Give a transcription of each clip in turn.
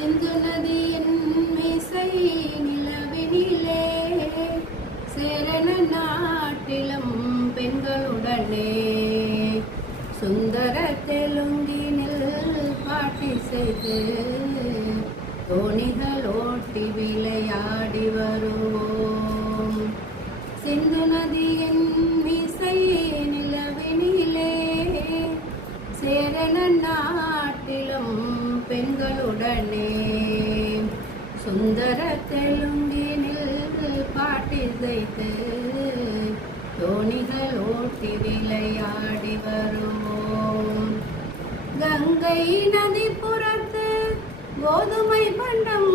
சிந்து நதியின் மீசை நிலவினிலே சேரண நாட்டிலும் பெண்களுடனே சுந்தர தெலுங்கினில் பாட்டி செய்து தோணிகள் ஓட்டி விளையாடி வருவோம். சிந்து நதியின் மீசை நிலவினிலே சேரண நாட்டிலும் பெண்களுடனே சுந்தர தெலுங்கினில் பாட்டி செய்து தோணிகள் ஓட்டி விளையாடி வருவோம். கங்கை நதி புறத்து கோதுமை பண்டம்,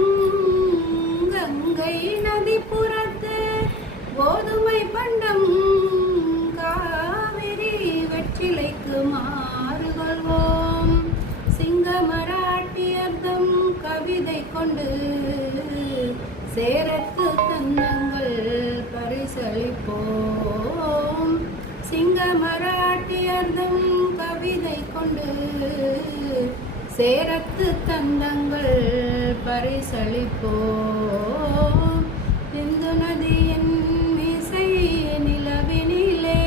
கங்கை நதி புறத்து கோதுமை பண்டம், காவிரி வெற்றிலைக்கு மாறுகொள்வோம். சிங்க மராட்டியர்தம் கவிதை கொண்டு சேரத்து தன்னங்கள் பரிசளிப்போம். சிங்க மராட்டியர்தம் கவிதை கொண்டு சேரத்து தந்தங்கள் பரிசளிப்போம். சிந்து நதியின் இசை நிலவினிலே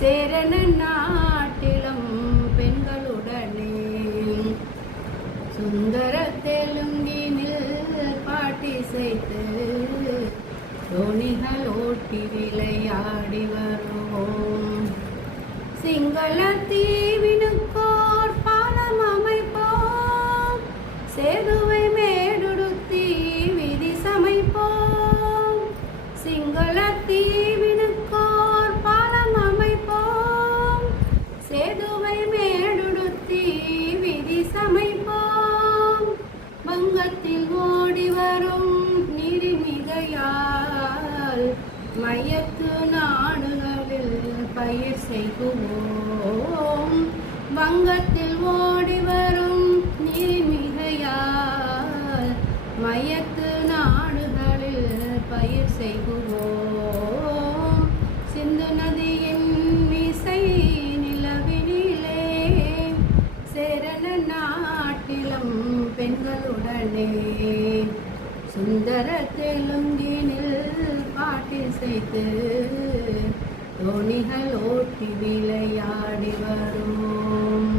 சேரண நாட்டிலும் பெண்களுடனே சுந்தர தெலுங்கினில் பாட்டி செய்து தோணிகள் ஓட்டி விளையாடி வருவோம். சிங்கள தீவினுக்கோர் பாலம் அமைப்போம், சேதுவை மேடுடுத்தி விதி சமைப்போம். சிங்கள தீவினுக்கோர் பாலம் அமைப்போம், சேதுவை மேடுடுத்தி விதி சமைப்போம். வங்கத்தில் ஓடி வரும் நீரிமிகையால் மையத்து நாடுகளில் பயிர் செய்குவோம். வங்கத்தில் ஓடி வரும் நீர்மிகையால் மையத்து நாடுகளில் பயிர் செய்குவோம். சிந்து நதியின் இசை நிலவினிலே சேரண நாட்டிலும் பெண்களுடனே சுந்தர தெலுங்கினில் பாட்டி செய்து தோணிகள் ஓட்டி விளையாடி வருவோம்.